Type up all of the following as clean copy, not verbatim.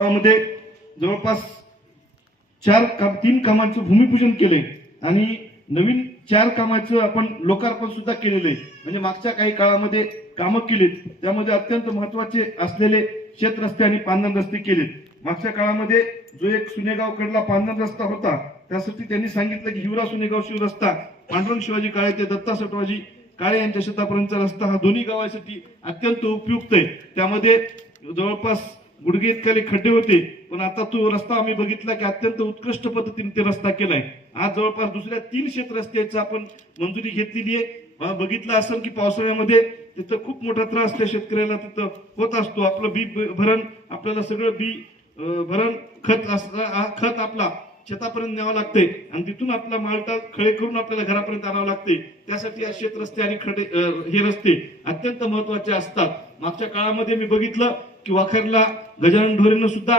मध्ये जवळपास तीन कामांचं भूमिपूजन केलंय आणि नवीन 4 कामाचं आपण लोकार्पण सुद्धा केलेलं आहे. म्हणजे मागच्या काही काळामध्ये कामं केलीत, त्यामध्ये अत्यंत महत्वाचे असलेले शेत रस्ते आणि पांदण रस्ते केलेत. मागच्या काळामध्ये जो एक सुनेगाव कडला पांदण रस्ता होता, त्यासाठी त्यांनी सांगितलं की हिवरा सुनेगाव शिव रस्ता, पांडुरंग शिवाजी काळे ते दत्ता सटवाजी काळे यांच्या शेतापर्यंतचा रस्ता हा दोन्ही गावासाठी अत्यंत उपयुक्त आहे. त्यामध्ये जवळपास गुडघे इतके खड्डे होते, पण आता तो रस्ता आम्ही बघितला की अत्यंत उत्कृष्ट पद्धतीने ते रस्ता केलाय. आज जवळपास दुसऱ्या 3 शेत रस्त्याची आपण मंजुरी घेतलेली आहे. बघितलं असेल की पावसाळ्यामध्ये तिथं खूप मोठा त्रास त्या शेतकऱ्याला तिथं होत असतो. आपलं बी भरण, आपल्याला सगळं बी भरण खत आपला शेतापर्यंत न्यावं लागते आणि तिथून आपला मालटा खळे करून आपल्याला घरापर्यंत आणावं लागते. त्यासाठी या शेत रस्ते आणि खडे हे रस्ते अत्यंत महत्वाचे असतात. मागच्या काळामध्ये मी बघितलं की वाखरला गजानन ढोरेनं सुद्धा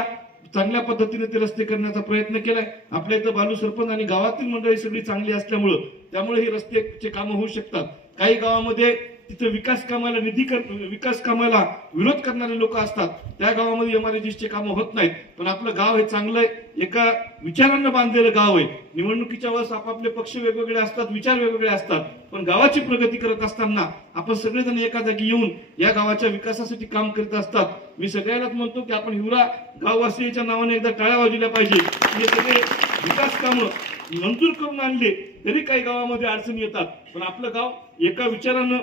चांगल्या पद्धतीने ते रस्ते करण्याचा प्रयत्न केलाय. आपल्या इथं बालू सरपंच आणि गावातील मंडळी सगळी चांगली असल्यामुळं त्यामुळे हे रस्त्याचे कामं होऊ शकतात. काही गावामध्ये तिथे विकास कामाला विरोध करणारे लोक असतात, त्या गावामध्ये एमआरजीचे कामं होत नाहीत. पण आपलं गाव हे चांगलं आहे, एका विचारांना बांधलेलं गाव आहे. निवडणुकीच्या वेळेस आपापले पक्ष वेगवेगळे असतात, विचार वेगवेगळे असतात, पण गावाची प्रगती करत असताना आपण सगळेजण एका जागी येऊन या गावाच्या विकासासाठी काम करत असतात. मी सगळ्यांनाच म्हणतो की आपण हिवरा गाववासियांच्या नावाने एकदा टाळ्या वाजवल्या पाहिजे. हे सगळे विकास कामं मंजूर करून आणले तरी काही गावामध्ये अडचणी येतात, पण आपलं गाव एका विचारानं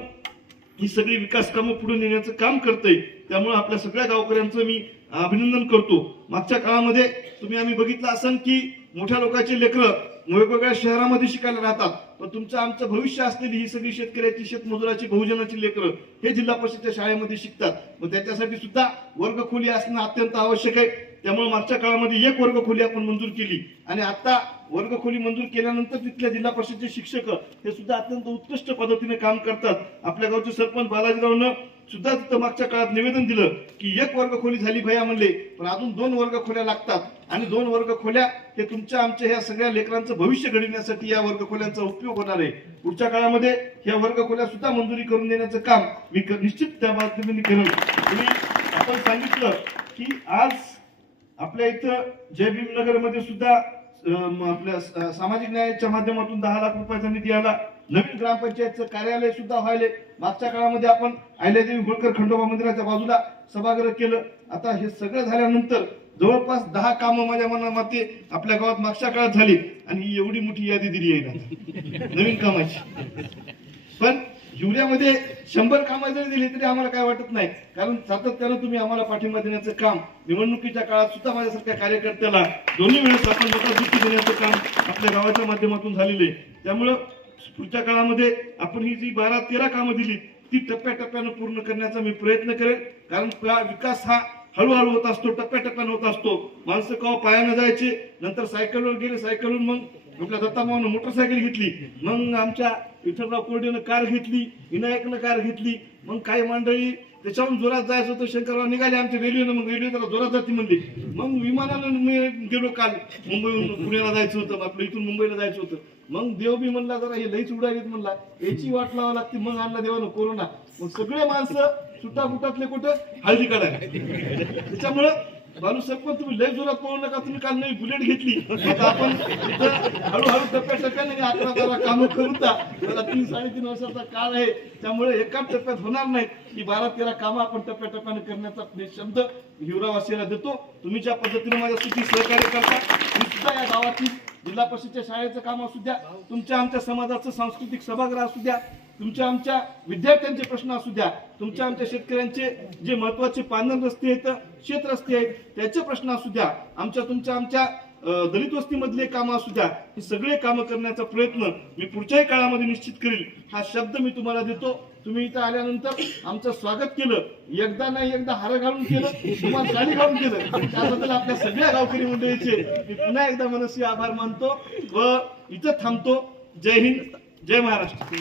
ही सगळी विकास कामं पुढे नेण्याचं काम करतंय. त्यामुळे आपल्या सगळ्या गावकऱ्यांचं मी अभिनंदन करतो. मागच्या काळामध्ये आम्ही बघितलं असेल की मोठ्या लोकांचे लेकरं वेगवेगळ्या शहरामध्ये शिकायला राहतात, पण तुमचं आमचं भविष्य असलेली ही सगळी शेतकऱ्याची, शेतमजुराची, बहुजनाची लेकरं हे जिल्हा परिषदेच्या शाळेमध्ये शिकतात. मग त्याच्यासाठी सुद्धा वर्गखोली असणं अत्यंत आवश्यक आहे. त्यामुळे मागच्या काळामध्ये 1 वर्गखोली आपण मंजूर केली आणि आता वर्गखोली मंजूर केल्यानंतर तिथल्या जिल्हा परिषदेचे शिक्षक हे सुद्धा अत्यंत उत्कृष्ट पद्धतीने काम करतात. आपल्या गावचे सरपंच बालाजीरावनं सुद्धा तिथं मागच्या काळात निवेदन दिलं की 1 वर्गखोली झाली भैया म्हणले, पण अजून 2 वर्गखोल्या लागतात आणि 2 वर्गखोल्या हे तुमच्या आमच्या ह्या सगळ्या लेकरांचं भविष्य घडविण्यासाठी या वर्गखोल्यांचा उपयोग होणार आहे. पुढच्या काळामध्ये ह्या वर्गखोल्या सुद्धा मंजुरी करून देण्याचं काम मी निश्चित त्या बाबतीने केलं. आपण सांगितलं की आज आपल्या इथं जय भीम नगर मध्ये सुद्धा आपल्या सामाजिक न्यायाच्या माध्यमातून 10 लाख रुपयाचा निधी आला. नवीन ग्रामपंचायतचं कार्यालय सुद्धा व्हायले. मागच्या काळामध्ये आपण अहिल्यादेवी होळकर खंडोबा मंदिराच्या बाजूला सभागृह केलं. आता हे सगळं झाल्यानंतर जवळपास 10 कामं माझ्या मनामध्ये आपल्या गावात मागच्या काळात झाली आणि ही एवढी मोठी यादी दिली आहे नवीन कामाची. पण हिवऱ्यामध्ये 100 कामं जरी दिली तरी आम्हाला काय वाटत नाही, कारण सातत्यानं तुम्ही आम्हाला पाठिंबा देण्याचं काम निवडणुकीच्या काळात सुद्धा माझ्यासारख्या कार्यकर्त्याला दोन्ही वेळेस आपण मताधिक्य देण्याचं काम आपल्या गावाच्या माध्यमातून झालेलं आहे. त्यामुळं पुढच्या काळामध्ये आपण ही जी 12-13 कामं दिली ती टप्प्याटप्प्यानं पूर्ण करण्याचा मी प्रयत्न करेन. कारण विकास हा हळूहळू होत असतो, टप्प्याटप्प्यानं होत असतो. माणसं केव्हा पायानं जायचे, नंतर सायकलवर गेले, सायकलवरून मग आपल्या दत्ताभाऊनं मोटरसायकल घेतली, मग आमच्या विठ्ठलराव कोरडेनं कार घेतली, विनायकनं कार घेतली, मग काही मंडळी त्याच्याहून जोरात जायचं होतं, शंकरराव निघाले आमच्या रेल्वेनं, मग रेल्वे त्याला जोरात जाते म्हणली. मग विमानानं मी गेलो काल, मुंबईहून पुण्याला जायचं होतं, आपलं इथून मुंबईला जायचं होतं. मग देव बी म्हणला जरा हे लईच उडालीत म्हणला, याची वाट लावा लागते. मग आणला देवानं कोरोना. मग सगळे माणसं सुटाफुटातले कुठं हळदी काढायला. त्याच्यामुळं बालू सरपंच तुम्ही लय जोरात पळू नका, तुम्ही काल नवी बुलेट घेतली. आता आपण हळूहळू टप्प्याटप्प्याने 11-12 कामं करू. त्याला 3-3.5 वर्षाचा काळ आहे, त्यामुळे एकाच टप्प्यात होणार नाही. की 12-13 कामं आपण टप्प्याटप्प्याने करण्याचा शब्द हिवरावासियाला देतो. तुम्ही ज्या पद्धतीने माझ्यासाठी सहकार्य करता, मी सुद्धा या गावातील जिल्हा परिषदेच्या शाळेचं काम असू द्या, तुमच्या आमच्या समाजाचं सांस्कृतिक सभागृह असू द्या, तुमच्या आमच्या विद्यार्थ्यांचे प्रश्न असू द्या, तुमच्या आमच्या शेतकऱ्यांचे जे महत्वाचे पांदण रस्ते आहेत, शेत रस्ते आहेत, त्याचे प्रश्न असू द्या, तुमच्या दलित वस्तीमधले कामं असू द्या, हे सगळे कामं करण्याचा प्रयत्न मी पुढच्याही काळामध्ये निश्चित करेल. हा शब्द मी तुम्हाला देतो. तुम्ही इथं आल्यानंतर आमचं स्वागत केलं, एकदा नाही एकदा हार घालून केलं, तुम्हाला साडी घालून केलं, त्याबद्दल आपल्या सगळ्या गावकरी मंडळीचे मी पुन्हा एकदा मनस्वी आभार मानतो व इथं थांबतो. जय हिंद, जय महाराष्ट्र.